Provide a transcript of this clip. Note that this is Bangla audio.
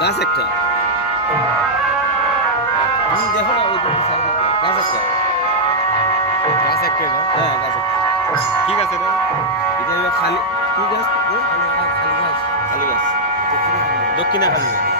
গাছ একটা। তুমি দেখো না ওই গাছ একটা। গাছ একটা হ্যাঁ গাছ একটা। কি গাছ এটা? এটা খালি কি গাছ? খালি গাছ। খালি গাছ। দক্ষিণা খালি গাছ